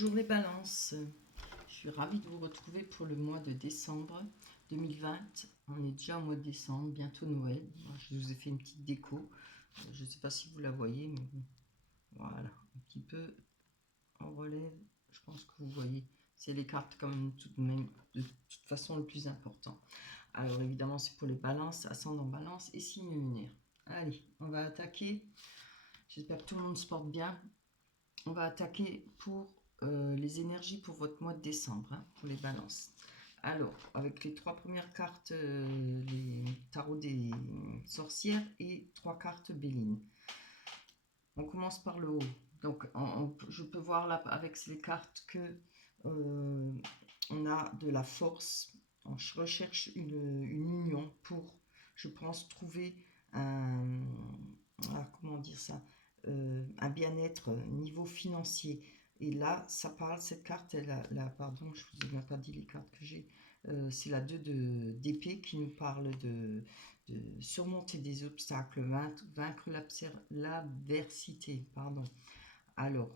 Bonjour les balances, je suis ravie de vous retrouver pour le mois de décembre 2020. On est déjà au mois de décembre, bientôt Noël. Je vous ai fait une petite déco, je ne sais pas si vous la voyez, mais bon, voilà, un petit peu en relève, je pense que vous voyez. C'est les cartes quand même tout de même, de toute façon le plus important. Alors évidemment c'est pour les balances, ascendant balance et signe lunaire. Allez, on va attaquer, j'espère que tout le monde se porte bien. On va attaquer pour les énergies pour votre mois de décembre, hein, pour les balances. Alors, avec les trois premières cartes, les tarots des sorcières et trois cartes Béline. On commence par le haut. Donc, je peux voir là avec les cartes que on a de la force. Je recherche une union pour, je pense, trouver un, comment dire ça, un bien-être niveau financier. Et là, ça parle, cette carte, pardon, je ne vous ai même pas dit les cartes que j'ai. C'est la 2 d'épée qui nous parle de surmonter des obstacles, vaincre l'adversité. Pardon. Alors,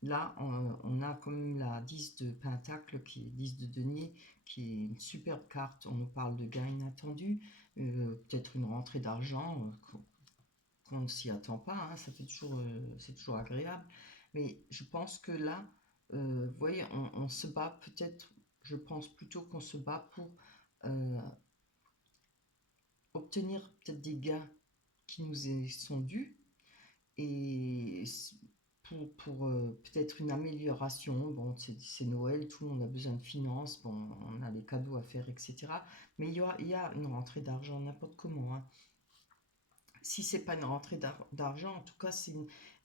là, on a quand même la 10 de Pentacle, qui est 10 de denier, qui est une superbe carte. On nous parle de gains inattendus, peut-être une rentrée d'argent qu'on ne s'y attend pas, hein, ça fait toujours, c'est toujours agréable. Mais je pense que là, vous voyez, on se bat peut-être, je pense plutôt qu'on se bat pour obtenir peut-être des gains qui nous sont dus et pour peut-être une amélioration. Bon, c'est Noël, tout le monde a besoin de finances, bon, on a les cadeaux à faire, etc. Mais il y a une rentrée d'argent n'importe comment, hein. Si c'est pas une rentrée d'argent, en tout cas, c'est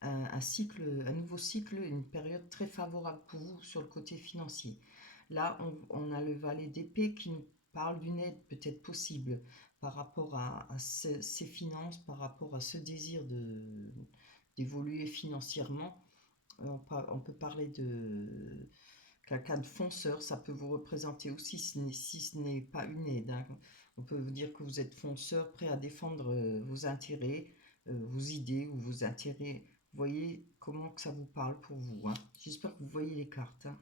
un cycle, un nouveau cycle, une période très favorable pour vous sur le côté financier. Là, on a le valet d'épée qui nous parle d'une aide peut-être possible par rapport à ces finances, par rapport à ce désir d'évoluer financièrement. On peut parler de quelqu'un de fonceur, ça peut vous représenter aussi si ce n'est pas une aide, hein. On peut vous dire que vous êtes fonceur, prêt à défendre vos intérêts, vos idées ou vos intérêts. Vous voyez comment que ça vous parle pour vous, hein. J'espère que vous voyez les cartes, hein.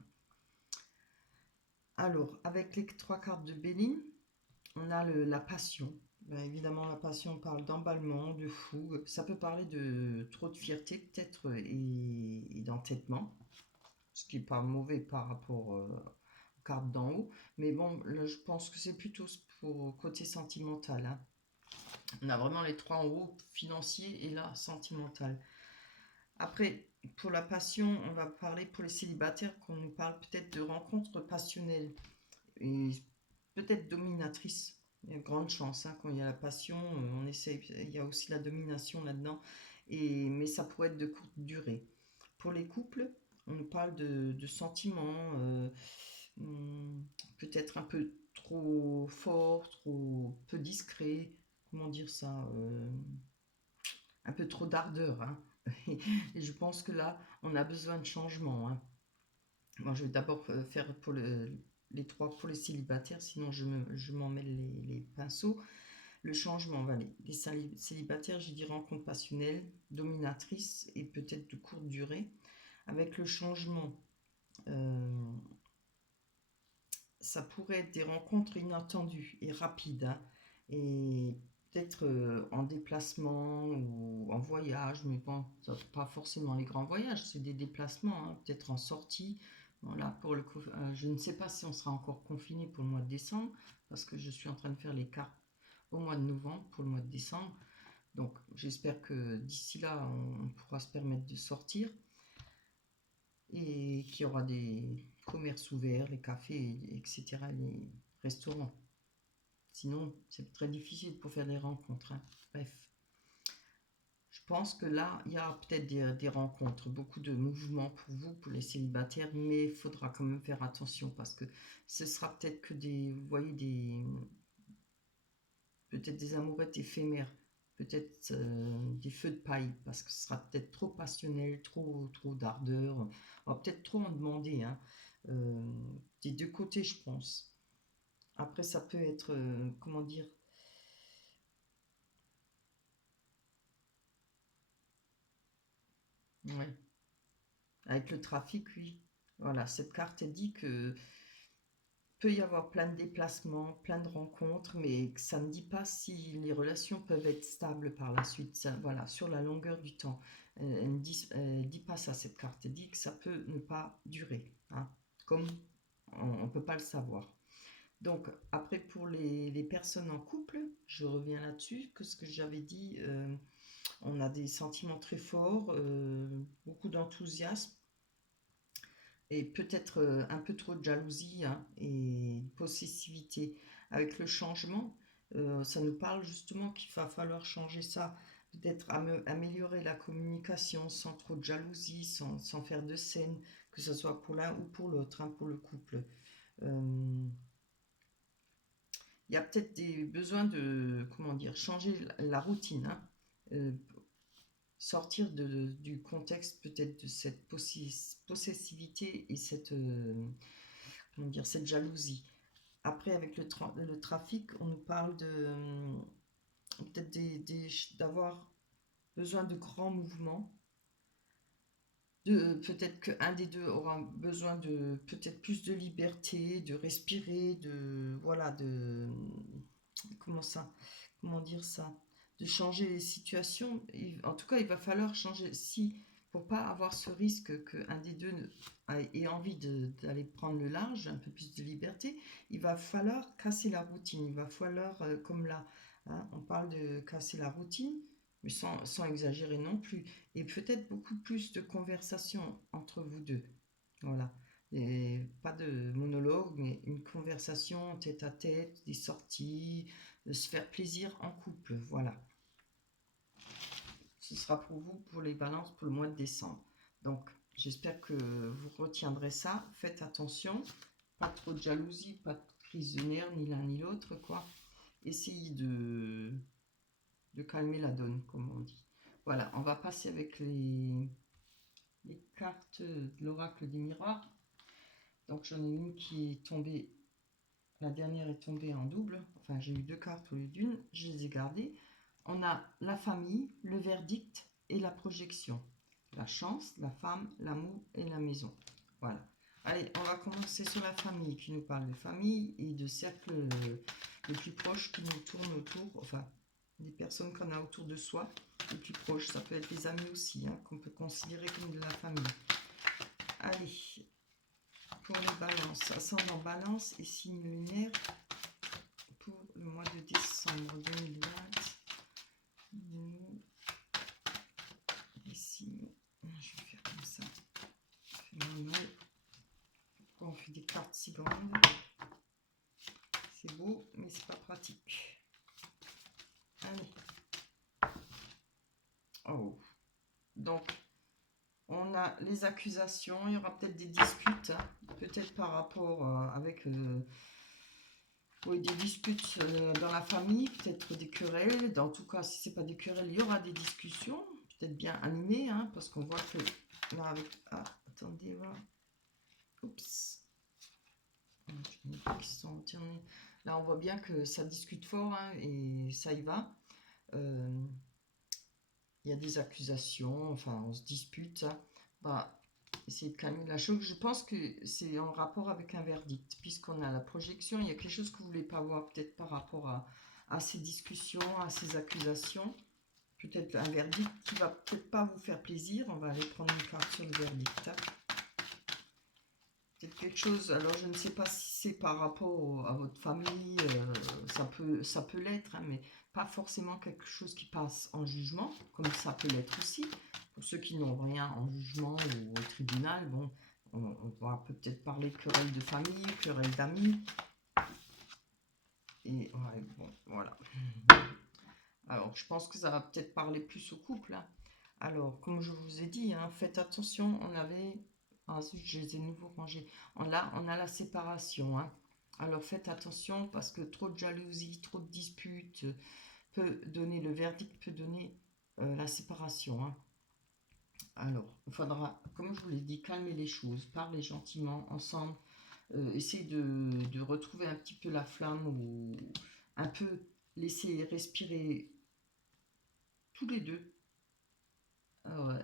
Alors, avec les trois cartes de Béline, on a la passion. Ben, évidemment, la passion parle d'emballement, de fougue. Ça peut parler de trop de fierté peut-être et d'entêtement, ce qui n'est pas mauvais par rapport aux cartes d'en haut. Mais bon, là, je pense que c'est plutôt pour côté sentimental, hein. On a vraiment les trois en haut, financier et là, sentimental. Après, pour la passion, on va parler pour les célibataires, qu'on nous parle peut-être de rencontres passionnelles et peut-être dominatrices. Il y a de grandes chances, hein, quand il y a la passion, on essaye, il y a aussi la domination là-dedans, mais ça pourrait être de courte durée. Pour les couples, on nous parle de sentiments, peut-être un peu trop fort, trop peu discret, comment dire ça, un peu trop d'ardeur, hein. Et je pense que là, on a besoin de changement, hein. Moi, je vais d'abord faire pour les trois pour les célibataires, sinon je m'en mêle les pinceaux. Le changement, va les célibataires, j'ai dit rencontre passionnelle, dominatrice et peut-être de courte durée. Avec le changement, euh, ça pourrait être des rencontres inattendues et rapides, hein, et peut-être en déplacement ou en voyage, mais bon, ça, pas forcément les grands voyages, c'est des déplacements, hein, peut-être en sortie. Voilà, je ne sais pas si on sera encore confiné pour le mois de décembre, parce que je suis en train de faire les cartes au mois de novembre pour le mois de décembre. Donc j'espère que d'ici là, on pourra se permettre de sortir et qu'il y aura des commerces ouverts, les cafés, etc., les restaurants. Sinon, c'est très difficile pour faire des rencontres, hein. Bref, je pense que là, il y a peut-être des rencontres, beaucoup de mouvements pour vous, pour les célibataires, mais il faudra quand même faire attention parce que ce sera peut-être que vous voyez, peut-être des amourettes éphémères, peut-être des feux de paille, parce que ce sera peut-être trop passionnel, trop d'ardeur. On va peut-être trop en demander, hein, euh, des deux côtés, je pense. Après, ça peut être, comment dire, ouais, avec le trafic, oui. Voilà, cette carte elle dit que peut y avoir plein de déplacements, plein de rencontres, mais que ça ne dit pas si les relations peuvent être stables par la suite. Ça, voilà, sur la longueur du temps. Elle ne dit pas ça, cette carte. Elle dit que ça peut ne pas durer, hein, comme on ne peut pas le savoir. Donc, après, pour les personnes en couple, je reviens là-dessus, que ce que j'avais dit, on a des sentiments très forts, beaucoup d'enthousiasme, et peut-être un peu trop de jalousie, hein, et possessivité. Avec le changement, ça nous parle justement qu'il va falloir changer ça, peut-être améliorer la communication sans trop de jalousie, sans faire de scène, que ce soit pour l'un ou pour l'autre, hein, pour le couple. Euh, il y a peut-être des besoins de, comment dire, changer la routine, hein, euh, sortir du contexte peut-être de cette possessivité et cette, comment dire, cette jalousie. Après, avec le trafic, on nous parle de peut-être d'avoir besoin de grands mouvements. Peut-être qu'un des deux aura besoin de peut-être plus de liberté, de respirer, de voilà, de comment ça, comment dire ça, de changer les situations. En tout cas, il va falloir changer si pour pas avoir ce risque qu'un des deux ait envie d'aller prendre le large, un peu plus de liberté, il va falloir casser la routine. Il va falloir, comme là, hein, on parle de casser la routine, mais sans exagérer non plus. Et peut-être beaucoup plus de conversation entre vous deux. Voilà. Et pas de monologue, mais une conversation tête à tête, des sorties, de se faire plaisir en couple. Voilà. Ce sera pour vous, pour les balances, pour le mois de décembre. Donc, j'espère que vous retiendrez ça. Faites attention. Pas trop de jalousie, pas de crise de nerfs, ni l'un ni l'autre, quoi. Essayez de calmer la donne, comme on dit. Voilà, on va passer avec les cartes de l'oracle des miroirs. Donc, j'en ai une qui est tombée. La dernière est tombée en double. Enfin, j'ai eu deux cartes au lieu d'une. Je les ai gardées. On a la famille, le verdict et la projection. La chance, la femme, l'amour et la maison. Voilà. Allez, on va commencer sur la famille qui nous parle de famille et de cercles les plus proches qui nous tournent autour. Enfin, des personnes qu'on a autour de soi, les plus proches. Ça peut être les amis aussi, hein, qu'on peut considérer comme de la famille. Allez, pour les balances, ascendant balance et signe lunaire pour le mois de décembre 2020. Les signes, je vais faire comme ça. On fait des cartes si grandes. C'est beau, mais c'est pas pratique. Allez. Oh. Donc, on a les accusations. Il y aura peut-être des disputes, hein, peut-être par rapport avec oui, des disputes dans la famille, peut-être des querelles. En tout cas, si c'est pas des querelles, il y aura des discussions, peut-être bien animées, hein, parce qu'on voit que là avec attendez, voilà. Oups. Là, on voit bien que ça discute fort, hein, et ça y va. Il y a des accusations, enfin, on se dispute. Hein. Bah, essayer de calmer la chose. Je pense que c'est en rapport avec un verdict, puisqu'on a la projection. Il y a quelque chose que vous ne voulez pas voir, peut-être par rapport à ces discussions, à ces accusations. Peut-être un verdict qui va peut-être pas vous faire plaisir. On va aller prendre une carte sur le verdict. Hein. Peut-être quelque chose, alors je ne sais pas si c'est par rapport à votre famille, ça peut l'être, hein, mais pas forcément quelque chose qui passe en jugement, comme ça peut l'être aussi. Pour ceux qui n'ont rien en jugement ou au tribunal, bon, on va peut-être parler de querelle de famille, querelle d'amis. Et ouais, bon, voilà. Alors, je pense que ça va peut-être parler plus au couple. Hein. Alors, comme je vous ai dit, hein, faites attention, on avait... Ah, zut, je les ai nouveau rangés. Là, on a la séparation. Hein. Alors, faites attention parce que trop de jalousie, trop de disputes peut donner, le verdict peut donner la séparation. Hein. Alors, il faudra, comme je vous l'ai dit, calmer les choses, parler gentiment ensemble, essayer de retrouver un petit peu la flamme ou un peu laisser respirer tous les deux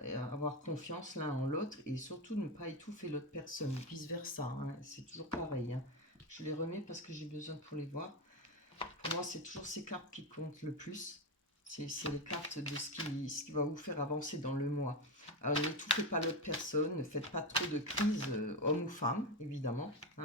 et avoir confiance l'un en l'autre et surtout ne pas étouffer l'autre personne, vice-versa, hein, c'est toujours pareil. Hein. Je les remets parce que j'ai besoin pour les voir. Pour moi, c'est toujours ces cartes qui comptent le plus. C'est les cartes de ce qui va vous faire avancer dans le mois. Alors, n'étouffez pas l'autre personne, ne faites pas trop de crises, homme ou femme, évidemment. Hein.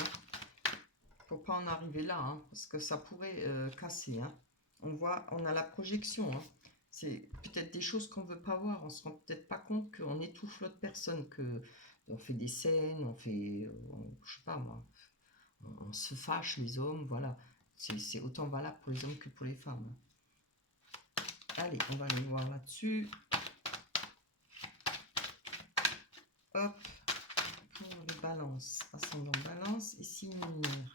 Faut pas en arriver là, hein, parce que ça pourrait casser. Hein. On a la projection. Hein. C'est peut-être des choses qu'on ne veut pas voir. On se rend peut-être pas compte qu'on étouffe l'autre personne, que on fait des scènes, on fait, je sais pas moi, on se fâche les hommes, voilà. C'est autant valable pour les hommes que pour les femmes. Allez, on va aller voir là-dessus. Hop, pour les balances, ascendant balance, et signe lunaire.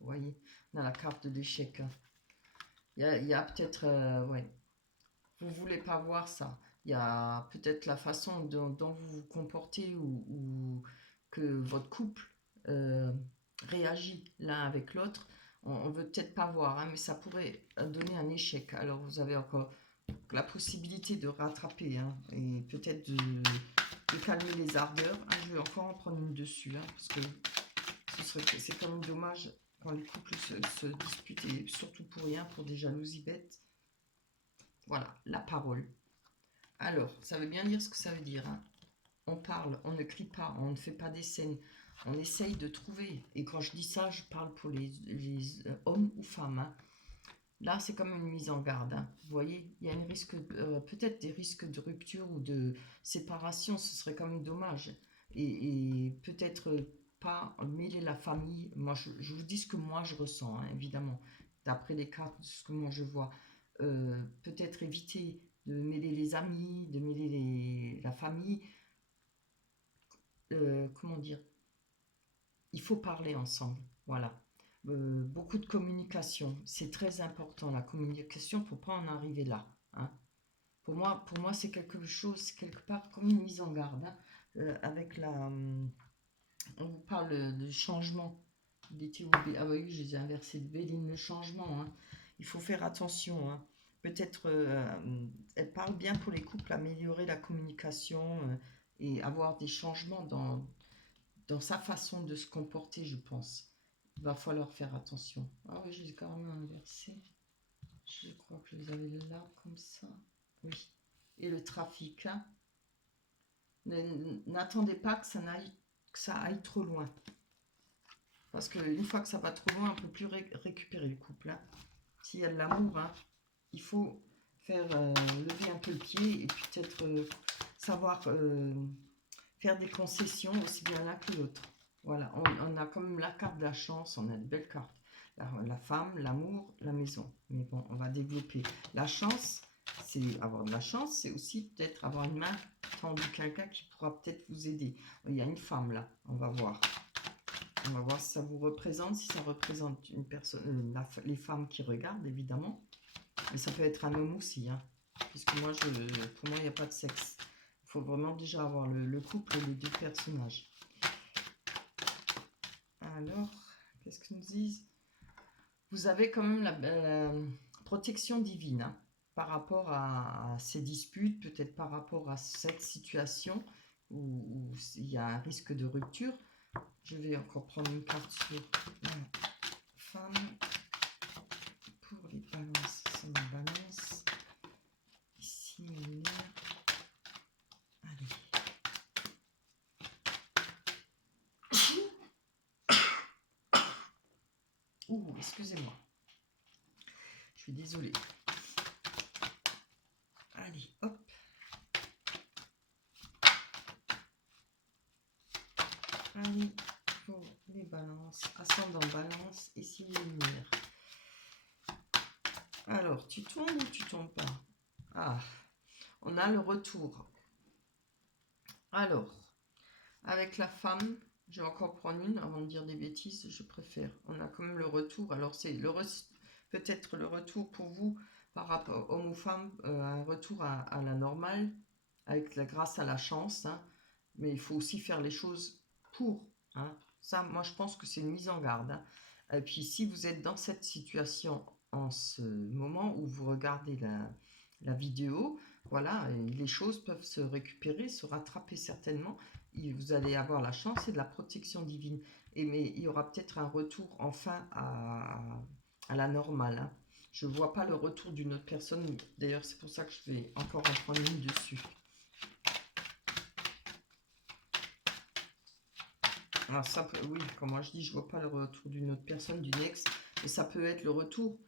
Vous voyez, on a la carte de l'échec. Il y a peut-être, ouais, vous voulez pas voir ça. Il y a peut-être la façon dont vous vous comportez ou que votre couple réagit l'un avec l'autre. On veut peut-être pas voir, hein, mais ça pourrait donner un échec. Alors vous avez encore la possibilité de rattraper hein, et peut-être de calmer les ardeurs. Ah, je vais encore en prendre une dessus, hein, parce que c'est quand même dommage quand les couples se disputent, et surtout pour rien, pour des jalousies bêtes. Voilà, la parole. Alors, ça veut bien dire ce que ça veut dire. Hein. On parle, on ne crie pas, on ne fait pas des scènes. On essaye de trouver. Et quand je dis ça, je parle pour les hommes ou femmes. Hein. Là, c'est comme une mise en garde. Hein. Vous voyez, il y a une risque, peut-être des risques de rupture ou de séparation. Ce serait quand même dommage. Et peut-être pas mêler la famille. Moi, je vous dis ce que moi je ressens, hein, évidemment. D'après les cartes, ce que moi je vois. Peut-être éviter de mêler les amis, de mêler la famille. Comment dire? Il faut parler ensemble. Voilà. Beaucoup de communication. C'est très important, la communication, pour ne pas en arriver là. Hein. Pour moi c'est quelque chose, quelque part, comme une mise en garde. Hein. Avec la... on vous parle de changement. Ah oui, je les ai inversés de Béline, le changement. Hein. Il faut faire attention. Hein. Peut-être, elle parle bien pour les couples, améliorer la communication et avoir des changements dans sa façon de se comporter, je pense. Il va falloir faire attention. Ah oui, je les ai quand même inversés. Je crois que je les avais là, comme ça. Oui. Et le trafic. Hein. N'attendez pas que ça aille trop loin. Parce qu'une fois que ça va trop loin, on ne peut plus récupérer le couple. Hein. S'il y a de l'amour, hein, il faut faire lever un peu le pied et peut-être savoir faire des concessions aussi bien l'un que l'autre. Voilà, on a comme la carte de la chance, on a de belles cartes. La femme, l'amour, la maison. Mais bon, on va développer. La chance, c'est avoir de la chance, c'est aussi peut-être avoir une main tendue, quelqu'un qui pourra peut-être vous aider. Il y a une femme là, on va voir. On va voir si ça vous représente, si ça représente une personne, les femmes qui regardent, évidemment. Mais ça peut être un homme aussi, hein, puisque moi, pour moi, il n'y a pas de sexe. Il faut vraiment déjà avoir le couple et les deux personnages. Alors, qu'est-ce qu'ils nous disent? Vous avez quand même la protection divine hein, par rapport à ces disputes, peut-être par rapport à cette situation où il y a un risque de rupture. Je vais encore prendre une carte sur la femme pour les balances. C'est ma balance. Ici, lunaire. Allez. Ouh, excusez-moi. Je suis désolée. Allez, hop. Allez, pour les balances. Ascendant balance, ici lumière. Alors, tu tombes ou tu tombes pas? Ah, on a le retour. Alors, avec la femme, je vais encore prendre une avant de dire des bêtises, je préfère. On a quand même le retour. Alors, c'est peut-être le retour pour vous par rapport homme ou femme, un retour à la normale, grâce à la chance. Hein. Mais il faut aussi faire les choses pour. Hein. Ça, moi, je pense que c'est une mise en garde. Hein. Et puis, si vous êtes dans cette situation en ce moment où vous regardez la vidéo, voilà, et les choses peuvent se récupérer, se rattraper certainement. Vous allez avoir la chance et de la protection divine. Mais il y aura peut-être un retour enfin à la normale, hein. Je ne vois pas le retour d'une autre personne. D'ailleurs, c'est pour ça que je vais encore en prendre une dessus. Alors ça peut, oui, comme moi je dis, je vois pas le retour d'une autre personne, d'une ex, mais ça peut être le retour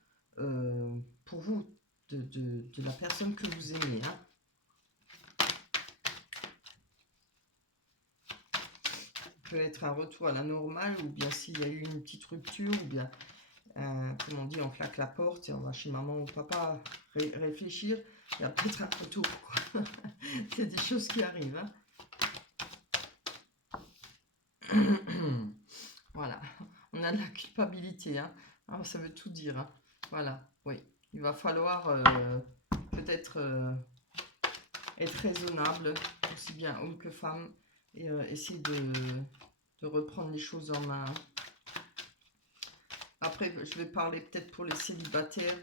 pour vous de la personne que vous aimez, hein. Ça peut être un retour à la normale, ou bien s'il y a eu une petite rupture, ou bien, comme on dit, on claque la porte et on va chez maman ou papa réfléchir, il y a peut-être un retour, quoi. C'est des choses qui arrivent, hein. Voilà, on a de la culpabilité, hein. Ah, ça veut tout dire, hein. Voilà, oui. Il va falloir peut-être être raisonnable, aussi bien homme que femme, et essayer de reprendre les choses en main. Après, je vais parler peut-être pour les célibataires.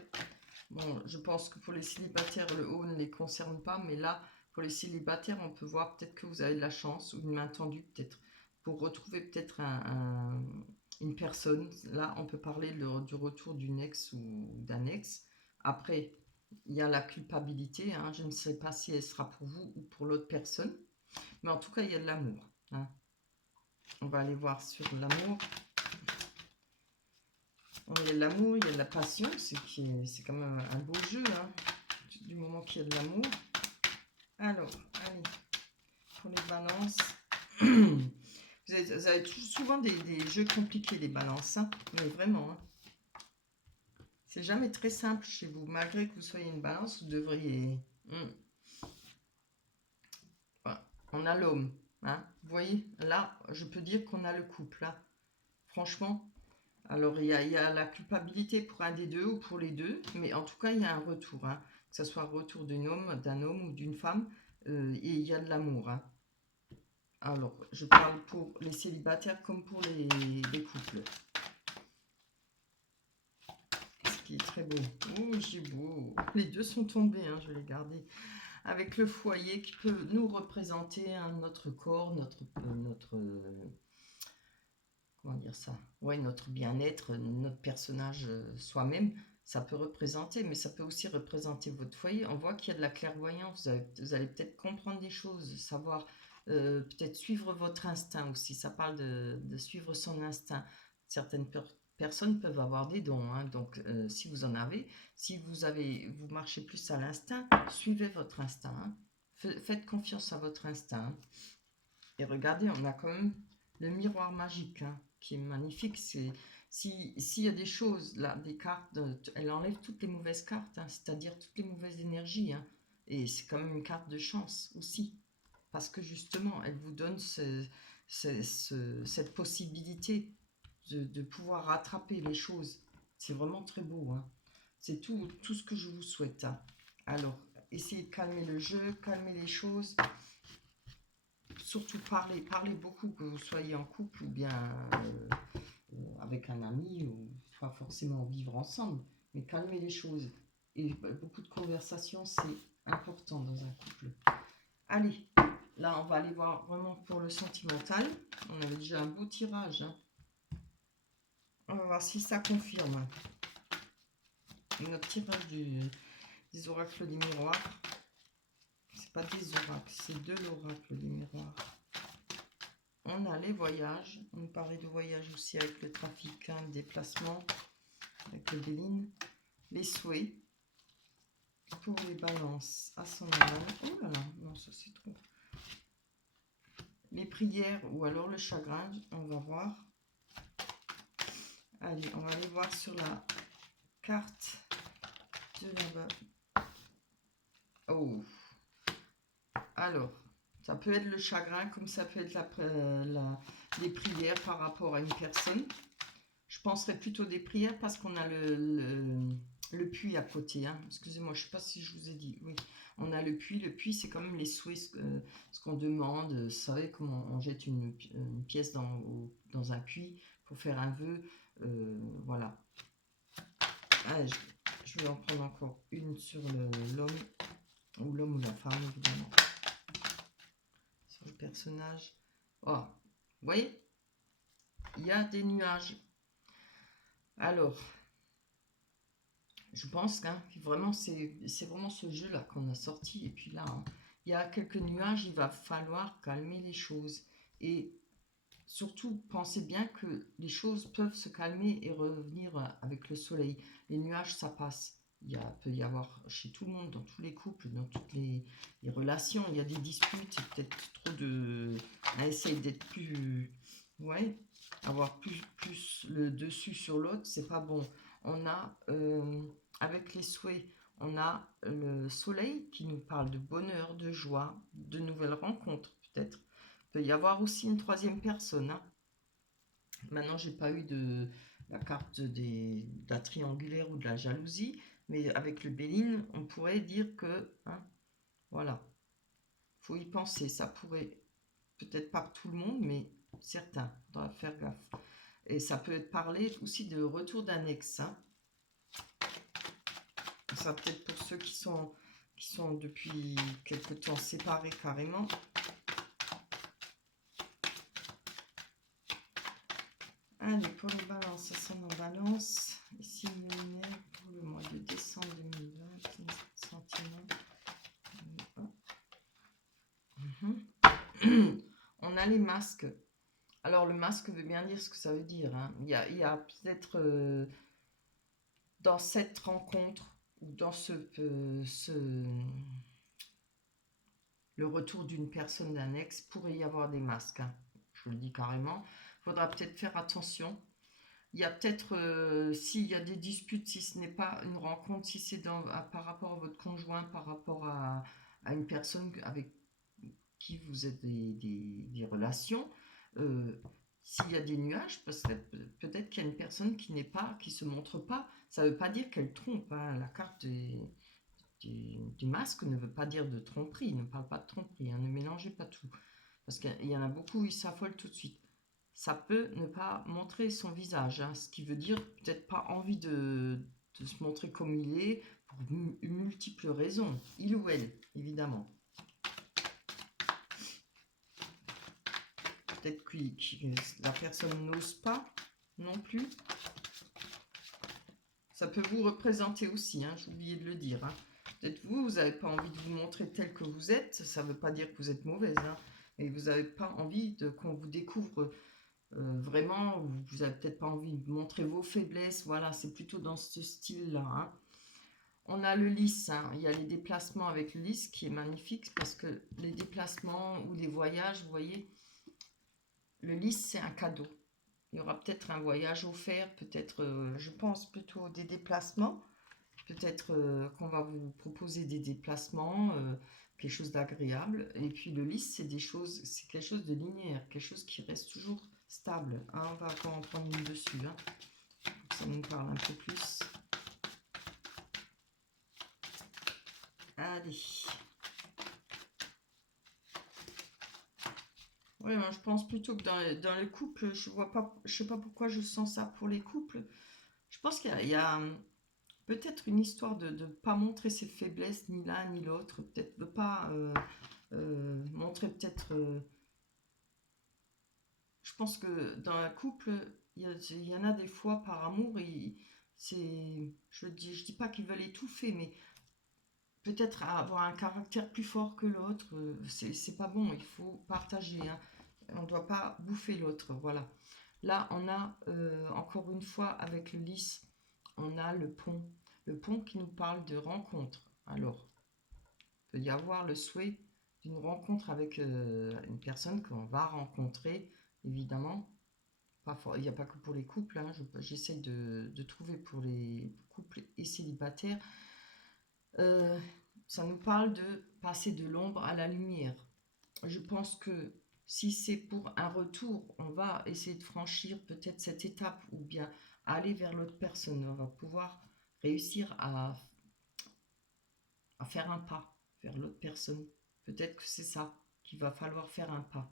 Bon, je pense que pour les célibataires, le haut ne les concerne pas, mais là, pour les célibataires, on peut voir peut-être que vous avez de la chance, ou une main tendue peut-être, pour retrouver peut-être une personne. Là, on peut parler du retour d'une ex ou d'un ex. Après, il y a la culpabilité, hein. Je ne sais pas si elle sera pour vous ou pour l'autre personne, mais en tout cas, il y a de l'amour, hein. On va aller voir sur l'amour. Il y a de l'amour, il y a de la passion, c'est quand même un beau jeu, hein, du moment qu'il y a de l'amour. Alors, allez, pour les balances. Vous avez souvent des jeux compliqués, les balances, hein, mais vraiment, hein. C'est jamais très simple chez vous. Malgré que vous soyez une balance, vous devriez... Voilà. On a l'homme, hein. Vous voyez, là, je peux dire qu'on a le couple, hein. Franchement, alors il y a la culpabilité pour un des deux ou pour les deux, mais en tout cas, il y a un retour, hein. Que ce soit un retour d'un homme ou d'une femme, et il y a de l'amour, hein. Alors, je parle pour les célibataires comme pour les couples. Ce qui est très beau. Oh, j'ai beau. Les deux sont tombés, hein, je l'ai gardé. Avec le foyer qui peut nous représenter, hein, notre corps, comment dire ça? Ouais, notre bien-être, notre personnage soi-même. Ça peut représenter, mais ça peut aussi représenter votre foyer. On voit qu'il y a de la clairvoyance. Vous allez peut-être comprendre des choses, savoir peut-être suivre votre instinct aussi. Ça parle de suivre son instinct. Certaines personnes peuvent avoir des dons, hein. Donc, si vous en avez, si vous marchez plus à l'instinct, suivez votre instinct, hein. Faites confiance à votre instinct, hein. Et regardez, on a quand même le miroir magique, hein, qui est magnifique. S'il y a des choses, là, des cartes, elle enlève toutes les mauvaises cartes, hein, c'est-à-dire toutes les mauvaises énergies, hein. Et c'est quand même une carte de chance aussi. Parce que justement, elle vous donne cette possibilité de pouvoir rattraper les choses. C'est vraiment très beau, hein. C'est tout ce que je vous souhaite, hein. Alors, essayez de calmer le jeu, calmer les choses. Surtout parlez beaucoup, que vous soyez en couple ou bien avec un ami, ou pas forcément vivre ensemble, mais calmer les choses. Et beaucoup de conversations, c'est important dans un couple. Allez, là on va aller voir vraiment pour le sentimental. On avait déjà un beau tirage, hein. On va voir si ça confirme. Notre tirage des oracles des miroirs. C'est pas des oracles, c'est de l'oracle des miroirs. On a les voyages, on nous parlait de voyage aussi avec le trafic, hein, le déplacement, avec le Béline, les souhaits pour les balances à son âme. Oh là là, non, ça c'est trop. Les prières ou alors le chagrin, on va voir. Allez, on va aller voir sur la carte de là-bas. Oh, alors, ça peut être le chagrin, comme ça peut être les prières par rapport à une personne. Je penserais plutôt des prières parce qu'on a le puits à côté, hein. Excusez-moi, je ne sais pas si je vous ai dit. Oui, on a le puits. Le puits, c'est quand même les souhaits, ce qu'on demande. Vous savez, comment on jette une pièce dans un puits pour faire un vœu. Voilà. Ah, Je vais en prendre encore une sur l'homme, ou l'homme ou la femme, évidemment. Sur le personnage. Oh, vous voyez, il y a des nuages. Alors, je pense que vraiment, c'est vraiment ce jeu-là qu'on a sorti. Et puis là, hein, il y a quelques nuages, il va falloir calmer les choses. Et surtout, pensez bien que les choses peuvent se calmer et revenir avec le soleil. Les nuages, ça passe. Peut y avoir chez tout le monde, dans tous les couples, dans toutes les relations, il y a des disputes, peut-être trop de... On essaye d'être plus... Ouais, avoir plus le dessus sur l'autre, c'est pas bon. On a, avec les souhaits, on a le soleil qui nous parle de bonheur, de joie, de nouvelles rencontres, peut-être. Il peut y avoir aussi une troisième personne, hein. Maintenant, j'ai pas eu de la carte de la triangulaire ou de la jalousie, mais avec le Béline, on pourrait dire que, hein, voilà, faut y penser. Ça pourrait, peut-être pas tout le monde, mais certains, on doit faire gaffe. Et ça peut être parlé aussi de retour d'un ex, hein. Ça peut-être pour ceux qui sont depuis quelque temps séparés carrément. Allez, pour les balances, ça sonne en balance. Ici, lunaire pour le mois de décembre 2020, 15 sentiments. On a les masques. Alors, le masque veut bien dire ce que ça veut dire, hein. Il y a peut-être dans cette rencontre ou dans le retour d'une personne, d'un ex, pourrait y avoir des masques, hein. Je vous le dis carrément. Il faudra peut-être faire attention. Il y a peut-être, s'il y a des disputes, si ce n'est pas une rencontre, si c'est par rapport à votre conjoint, par rapport à une personne avec qui vous êtes des relations, euh, s'il y a des nuages, parce que peut-être qu'il y a une personne qui se montre pas, ça ne veut pas dire qu'elle trompe, hein. La carte du masque ne veut pas dire de tromperie, ne parle pas de tromperie, hein. Ne mélangez pas tout, parce qu'il y en a beaucoup, ils s'affolent tout de suite. Ça peut ne pas montrer son visage, hein, ce qui veut dire peut-être pas envie de se montrer comme il est pour multiples raisons, il ou elle, évidemment. Peut-être que la personne n'ose pas non plus. Ça peut vous représenter aussi, hein, j'ai oublié de le dire, hein. Peut-être vous n'avez pas envie de vous montrer tel que vous êtes, ça ne veut pas dire que vous êtes mauvaise, hein, mais vous n'avez pas envie qu'on vous découvre vraiment, vous n'avez peut-être pas envie de montrer vos faiblesses, voilà, c'est plutôt dans ce style-là, hein. On a le lys, hein. Il y a les déplacements avec le lys qui est magnifique parce que les déplacements ou les voyages, vous voyez, le lys c'est un cadeau. Il y aura peut-être un voyage offert, peut-être, je pense plutôt des déplacements. Peut-être qu'on va vous proposer des déplacements, quelque chose d'agréable. Et puis le lys, c'est quelque chose de linéaire, quelque chose qui reste toujours stable, hein. On va encore en prendre une dessus, hein, pour que ça nous parle un peu plus. Allez. Oui, moi, je pense plutôt que dans le couple, je sais pas pourquoi je sens ça pour les couples. Je pense qu'il y a peut-être une histoire de ne pas montrer ses faiblesses, ni l'un ni l'autre. Peut-être de ne pas montrer peut-être... je pense que dans un couple, il y en a des fois par amour, je dis pas qu'ils veulent étouffer, mais peut-être avoir un caractère plus fort que l'autre, c'est pas bon, il faut partager, hein. On ne doit pas bouffer l'autre, voilà. Là, on a, encore une fois, avec le lys, on a le pont. Le pont qui nous parle de rencontre. Alors, il peut y avoir le souhait d'une rencontre avec une personne qu'on va rencontrer, évidemment. Il n'y a pas que pour les couples, hein. J'essaye de trouver pour les couples et célibataires. Ça nous parle de passer de l'ombre à la lumière. Je pense que si c'est pour un retour, on va essayer de franchir peut-être cette étape ou bien aller vers l'autre personne. On va pouvoir réussir à faire un pas vers l'autre personne. Peut-être que c'est ça qu'il va falloir faire un pas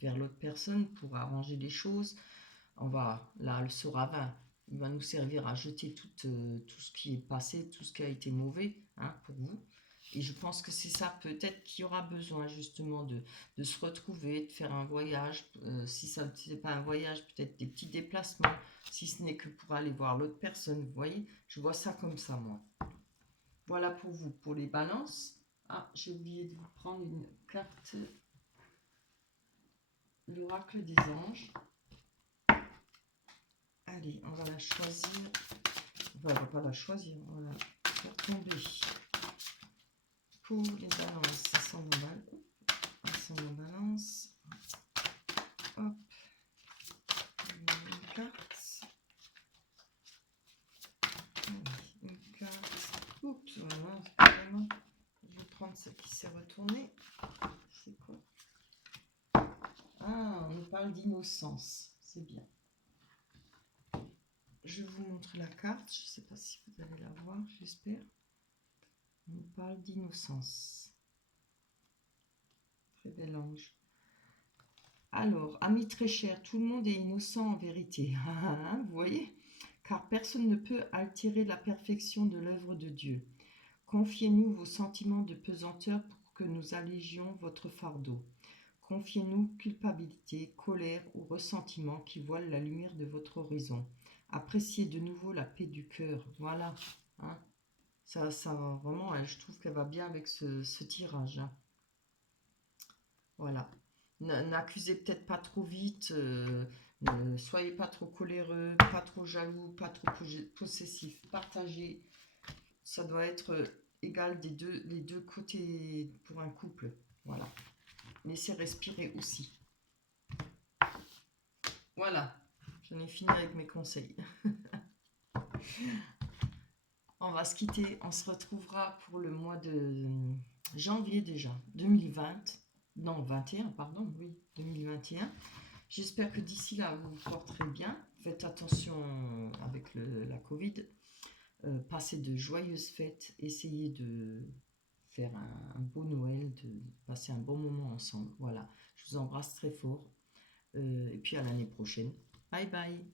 vers l'autre personne pour arranger les choses. On va, là, ce ravin, Il va nous servir à jeter tout ce qui est passé, tout ce qui a été mauvais, hein, pour vous. Et je pense que c'est ça peut-être qu'il y aura besoin justement de se retrouver, de faire un voyage. Si ça n'est pas un voyage, peut-être des petits déplacements, si ce n'est que pour aller voir l'autre personne. Vous voyez, je vois ça comme ça, moi. Voilà pour vous, pour les balances. Ah, j'ai oublié de vous prendre une carte, l'oracle des anges. Allez, on va la choisir. Enfin, on va pas la choisir, on va la faire tomber. Pour les balances, ça sent la balance. Hop, une carte. Allez, une carte. Oups, voilà, vraiment. Je vais prendre celle qui s'est retournée. C'est quoi? Ah, on nous parle d'innocence. C'est bien. Je vous montre la carte. Je ne sais pas si vous allez la voir, j'espère. On nous parle d'innocence. Très bel ange. Alors, amis très chers, tout le monde est innocent en vérité. Vous voyez? Car personne ne peut altérer la perfection de l'œuvre de Dieu. Confiez-nous vos sentiments de pesanteur pour que nous allégions votre fardeau. Confiez-nous culpabilité, colère ou ressentiment qui voilent la lumière de votre horizon. Appréciez de nouveau la paix du cœur. Voilà. Hein. Ça, vraiment, je trouve qu'elle va bien avec ce tirage. Hein. Voilà. N'accusez peut-être pas trop vite. Ne soyez pas trop coléreux, pas trop jaloux, pas trop possessif. Partagez. Ça doit être égal les deux côtés pour un couple. Voilà. Laissez respirer aussi. Voilà. J'en ai fini avec mes conseils. On va se quitter. On se retrouvera pour le mois de janvier déjà, 2020. Non, 21, pardon, oui, 2021. J'espère que d'ici là, vous vous porterez bien. Faites attention avec la Covid. Passez de joyeuses fêtes. Essayez de faire un beau Noël, de passer un bon moment ensemble. Voilà, je vous embrasse très fort. Et puis à l'année prochaine. Bye bye.